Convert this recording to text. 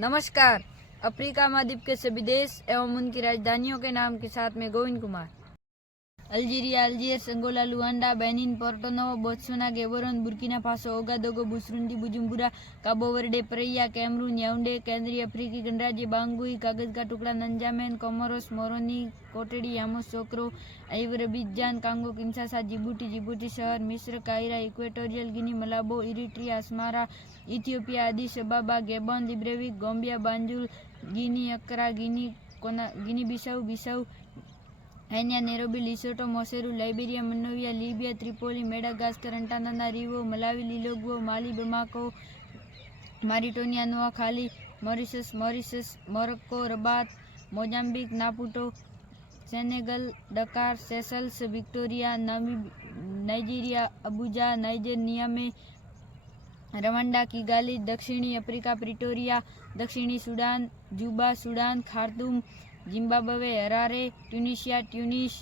नमस्कार। अफ्रीका महाद्वीप के सभी देश एवं उनकी राजधानियों के नाम के साथ में Govind Kumar. Algeria, Algiers, Angola, Luanda, Benin, Porto Novo, Botswana, Gaborone, Burkina Faso, Ouagadougou, Burundi, Bujumbura, Cabo Verde, Paraiya, Cameroon, Yaounde, केंद्रीय अफ्रीकी गणराज्य, बांगुई, कागज का टुकड़ा, नंजामेन, कोमोरोस, मोरोनी, कोटेडी, Yamoussoukro, Azerbaijan, Congo, Kinshasa, Djibouti शहर, मिस्र, काहिरा, Equatorial Guinea, Malabo, Eritrea, Asmara, Ethiopia, Addis Ababa, Gabon, Libreville, Gambia, Banjul, Guinea, Accra, Guinea Bissau, Kenya, Nairobi, Lesotho, Maseru, Liberia, Monrovia, Libya, Tripoli, Madagascar, Antananarivo, Malawi, Lilongwe, Mali, Bamako, Mauritania, Nouakchott, Mauritius, Morocco, Rabat, Mozambique, Maputo, Senegal, Dakar, Seychelles, Victoria, Nigeria, Abuja, Niger, Niamey, Rwanda, Kigali, दक्षिणी Africa, Pretoria, दक्षिणी Sudan, जुबा, Sudan, Khartoum, Zimbabwe, Harare, Tunisia, Tunis,